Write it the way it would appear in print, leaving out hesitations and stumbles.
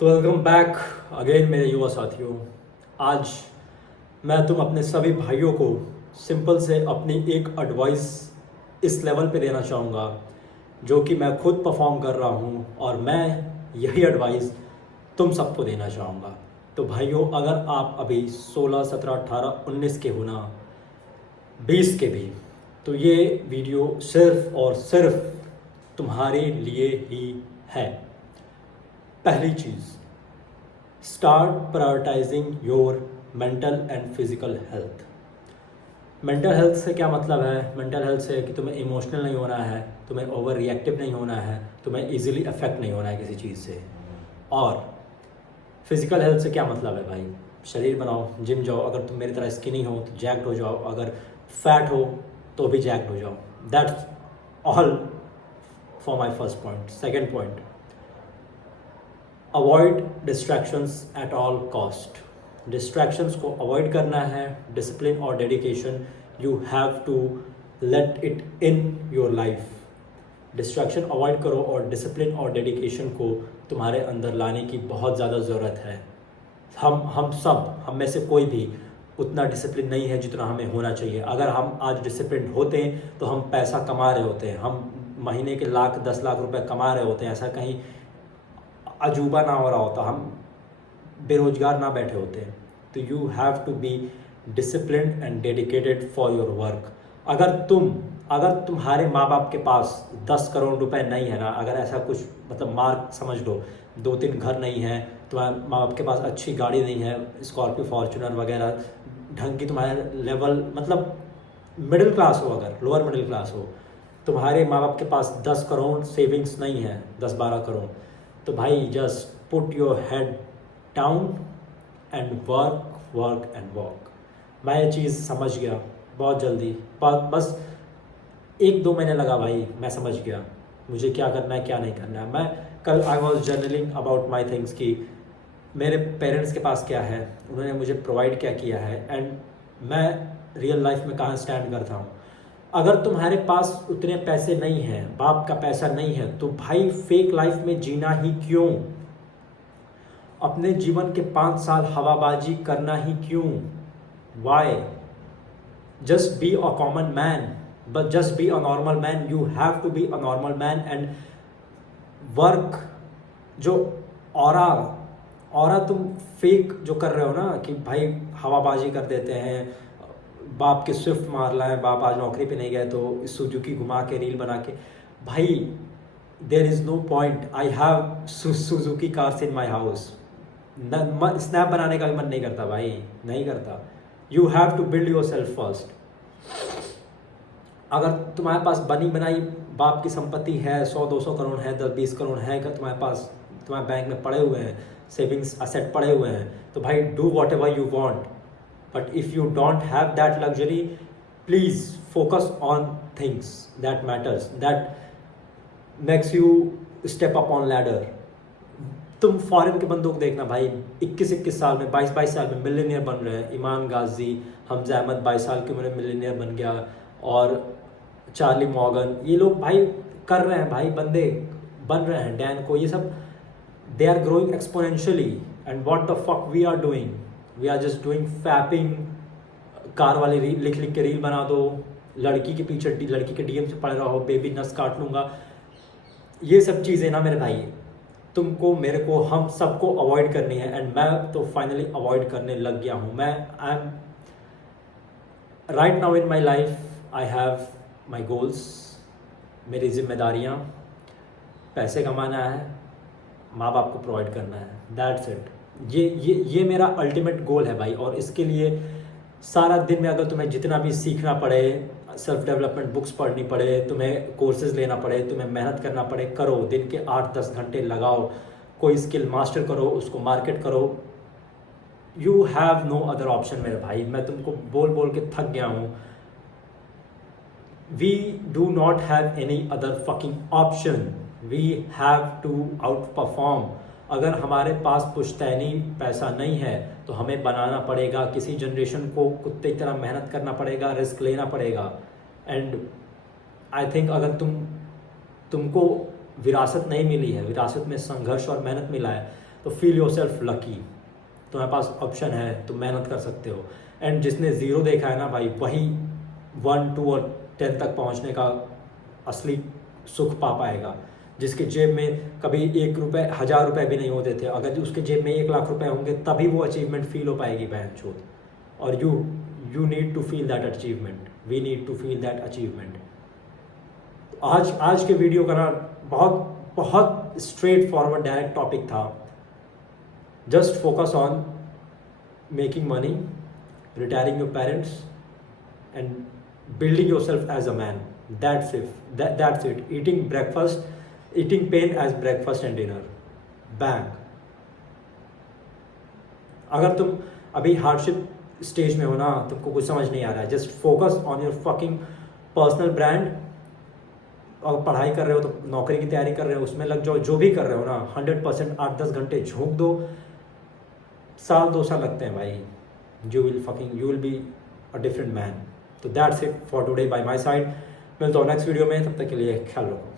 तो welcome back again मेरे युवा साथियों। आज मैं तुम अपने सभी भाइयों को सिंपल से अपनी एक एडवाइस इस लेवल पे देना चाहूँगा जो कि मैं खुद परफॉर्म कर रहा हूँ, और मैं यही एडवाइस तुम सबको देना चाहूँगा। तो भाइयों, अगर आप अभी 16, 17, 18, 19 के हो ना, 20 के भी, तो ये वीडियो सिर्फ और सिर्फ तुम्हारे लिए ही है। पहली चीज़, start prioritising your mental and physical health. Mental health से क्या मतलब है? मेंटल हेल्थ से कि तुम्हें इमोशनल नहीं होना है, तुम्हें ओवर रिएक्टिव नहीं होना है, तुम्हें इजीली अफेक्ट नहीं होना है किसी चीज़ से। और फिजिकल हेल्थ से क्या मतलब है भाई? शरीर बनाओ, जिम जाओ, अगर तुम मेरी तरह स्किनी हो तो जैक्ड हो जाओ, अगर फैट हो तो भी जैक्ड हो जाओ। That's all for my first point. Second point, avoid distractions at all cost. Distractions को अवॉइड करना है। डिसिप्लिन और dedication, you have to let it in your life. Distraction avoid करो और डिसिप्लिन और डेडिकेशन को तुम्हारे अंदर लाने की बहुत ज़्यादा ज़रूरत है। हम में से कोई भी उतना डिसिप्लिन नहीं है जितना हमें होना चाहिए। अगर हम आज डिसिप्लिन होते हैं तो हम पैसा कमा रहे होते हैं, हम महीने के लाख 10 लाख रुपए कमा रहे होते हैं, ऐसा कहीं अजूबा ना हो रहा होता, हम बेरोजगार ना बैठे होते हैं। तो you have to be disciplined and dedicated for your work. अगर तुम्हारे माँ बाप के पास 10 करोड़ रुपए नहीं है ना, अगर ऐसा कुछ मतलब मार्क समझ लो, 2-3 घर नहीं है, तुम्हारे माँ बाप के पास अच्छी गाड़ी नहीं है, स्कॉर्पियो फॉर्च्यूनर वगैरह ढंग की, तुम्हारे लेवल मतलब मिडिल क्लास हो, अगर लोअर मिडिल क्लास हो, तुम्हारे माँ बाप के पास 10 करोड़ सेविंग्स नहीं है, 10-12 करोड़, तो भाई just put your head down and work and walk. मैं ये चीज़ समझ गया बहुत जल्दी, बस 1-2 महीने लगा भाई, मैं समझ गया मुझे क्या करना है क्या नहीं करना है। मैं कल I was journaling about my things कि मेरे पेरेंट्स के पास क्या है, उन्होंने मुझे प्रोवाइड क्या किया है, एंड मैं रियल लाइफ में कहाँ स्टैंड करता हूँ। अगर तुम्हारे पास उतने पैसे नहीं हैं, बाप का पैसा नहीं है, तो भाई फेक लाइफ में जीना ही क्यों? अपने जीवन के 5 साल हवाबाजी करना ही क्यों? Why? Just be a common man, but just be a normal man. You have to be a normal man and work. जो ऑरा तुम फेक जो कर रहे हो ना, कि भाई हवाबाजी कर देते हैं, बाप के स्विफ्ट मार लाए, बाप आज नौकरी पे नहीं गए तो सुजुकी घुमा के रील बना के, भाई there is no point. I have Suzuki cars in my house. Snap बनाने का भी मन नहीं करता भाई, नहीं करता। You have to build yourself first. अगर तुम्हारे पास बनी बनाई बाप की संपत्ति है, 100-200 करोड़ है, 10-20 करोड़ है, अगर तुम्हारे पास, तुम्हारे बैंक में पड़े हुए हैं, सेविंग्स असेट पड़े हुए हैं, तो भाई do what ever you want. But if you don't have that luxury, please focus on things that matters, that makes you step up on ladder. तुम फॉरेन के बंदों को देखना भाई, 21-21 साल में, 22-22 साल में मिलियनियर बन रहे हैं। ईमान गाजी, हमजा अहमद 22 साल की उम्र में मिलियनियर बन गया, और चार्ली मॉर्गन, ये लोग भाई कर रहे हैं, भाई बंदे बन रहे हैं। डैन को, ये सब they are growing exponentially, and what the fuck we are doing? We are just doing fapping. Car वाली लिख लिख के रील बना दो, लड़की के पीछे लड़की के डीएम से पड़े रहो, बेबी नस काट लूँगा। ये सब चीज़ें ना मेरे भाई, तुमको, मेरे को, हम सबको अवॉइड करनी है, एंड मैं तो फाइनली अवॉइड करने लग गया हूँ। मैं I am right now in my life, I have my goals, मेरी जिम्मेदारियाँ, पैसे कमाना है, माँ बाप को प्रोवाइड करना है, दैट्स इट। ये मेरा अल्टीमेट गोल है भाई। और इसके लिए सारा दिन में अगर तुम्हें जितना भी सीखना पड़े, सेल्फ डेवलपमेंट बुक्स पढ़नी पड़े, तुम्हें कोर्सेज लेना पड़े, तुम्हें मेहनत करना पड़े, करो। दिन के 8-10 घंटे लगाओ, कोई स्किल मास्टर करो, उसको मार्केट करो। You have no other option मेरे भाई। मैं तुमको बोल बोल के थक गया हूँ। We do not have any other fucking option, we have to outperform. अगर हमारे पास पुश्तैनी पैसा नहीं है तो हमें बनाना पड़ेगा, किसी जनरेशन को कुत्ते की तरह मेहनत करना पड़ेगा, रिस्क लेना पड़ेगा। एंड आई थिंक अगर तुमको विरासत नहीं मिली है, विरासत में संघर्ष और मेहनत मिला है, तो फील योर सेल्फ लकी। तुम्हारे पास ऑप्शन है, तुम मेहनत कर सकते हो। एंड जिसने ज़ीरो देखा है ना भाई, वही 1, 2 और 10 तक पहुंचने का असली सुख पा पाएगा। जिसके जेब में कभी 1 रुपये 1000 रुपये भी नहीं होते थे, अगर उसके जेब में 1 लाख रुपए होंगे तभी वो अचीवमेंट फील हो पाएगी बहनचोद। और you need to feel that achievement, we need to feel that achievement. आज के वीडियो का ना बहुत बहुत स्ट्रेट फॉरवर्ड डायरेक्ट टॉपिक था। Just focus on making money, retiring your parents, and building yourself as a man. That's it. Eating pain as breakfast and dinner. Bang. अगर तुम अभी हार्डशिप स्टेज में हो ना, तुमको कुछ समझ नहीं आ रहा है, just focus on your fucking personal brand. और पढ़ाई कर रहे हो तो नौकरी की तैयारी कर रहे हो, उसमें लग जाओ। जो भी कर रहे हो ना 100% 8-10 घंटे झोंक दो। 1-2 साल लगते हैं भाई, you will be a different man. So that's it for today by my side. मिलता हूँ नेक्स्ट वीडियो में, तब तक के लिए ख्याल रखो।